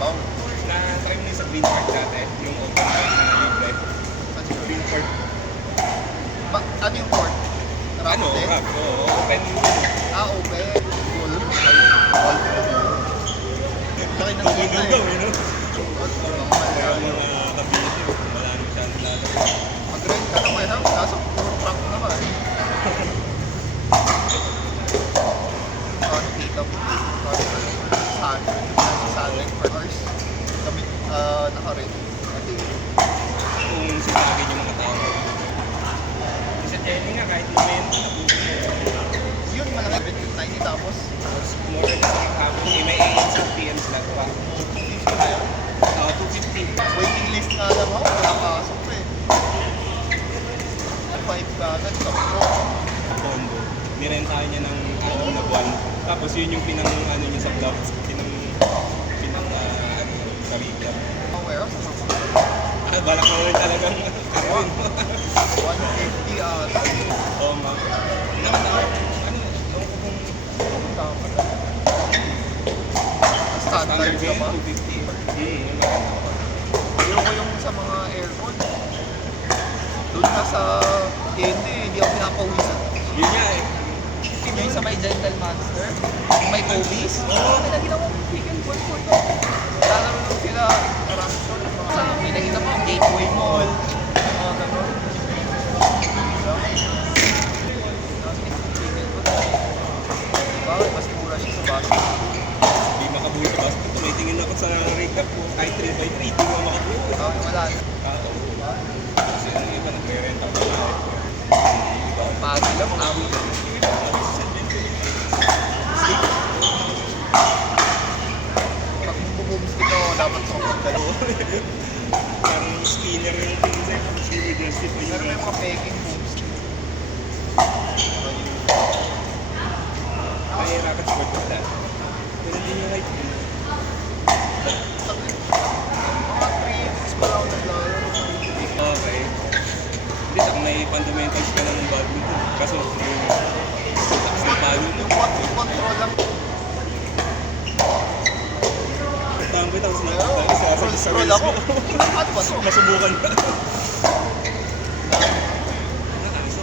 Sabaw. Na-try mo na sa Green Park dati, yung open park na libre. Green Park. Ano yung court? Ano? Din? Oo, open. Open. Cool. All. Laki ng kita eh. Go, you know? Kaya Mag-rent mga kabinete, wala naman siya nalala. ka ng warehouse, kaso puro truck naman. Nakita mo. Sa per hours. Kami naka-rent. Kasi Kung sinagin yung mga tao. Sa Jelly nga, kahit momento, yun malaki 90 tapos more than sa hapon, may AM sa PM slot pa. 250 na yun. 250. Waiting list nga lang ako, wala pasok pa eh. 5 ka agad sa pro. Condo. Nirentahan niya ng 6 na buwan. Tapos yun yung ano niya sa club. Sa recap. Warehouse sa mga Balak mo rin talagang karoon. 150 ata. Oo, ma'am. Nakatawa. Ano yun? Ewan ko kung Dapat. standard Standard ba ka ba? 250. Yung nakatawa. Ayoko yung sa mga aircon. Doon ka sa Kende, hindi ako pinapawisan. Yun nga eh. Yung sa may Gentle Monster, yung may Kobe's. Oo, may nakita mo, weekend boy ko ito. Lalaro lang sila, Ramson. May nakita mo, Gateway Mall. Mga ganun. Diba, mas mura siya sa bus. Hindi makabuhi sa basket. Tumitingin ako sa recap ko. Kahit 3x3, hindi mo makabuhi. Wala na. Oo. Kasi ano yung iba nagre-rent ako na eh. Iba. Pagi lang, tawag. Pag bububis kita, dapat sobrang dalawa. Parang spinner yung tingin sa'yo. Leadership o Pero may yung mga peking moves. may racket sport wala. Pero hindi yung height yun. Mga 3 pa lang naglalaro. Okay. Hindi, saka may fundamentals ka na ng badminton. Kaso, yung takas ng palo. Yung control lang. Tambay tapos na. Pero, roll ako. Ano ba ito? Masubukan ka. Nakaso.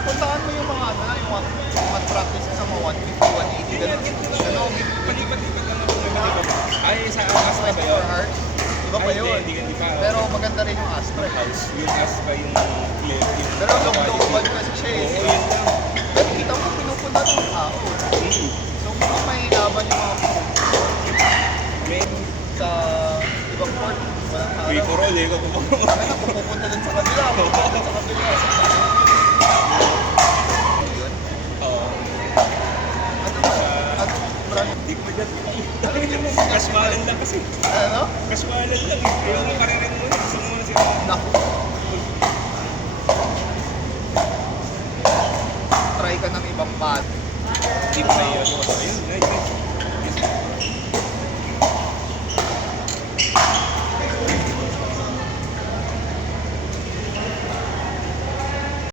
Puntahan mo yung mga ano na, yung mga practice sa mga 150, 180, gano'n. Gano'n. Palipat-lipat lang ako ngayon. Ay, sa Astra ba yun? Art. Iba pa Ay, yun. hindi pa. Pero maganda rin yung Astra. House. Yung Astra yung clear. Pero loob-looban kasi siya eh. Oo, yun lang. Pero kita mo pinupunta ng tao. So kung may laban yung mga May sa ibang court, walang free harap. for all eh. Kapag Kami na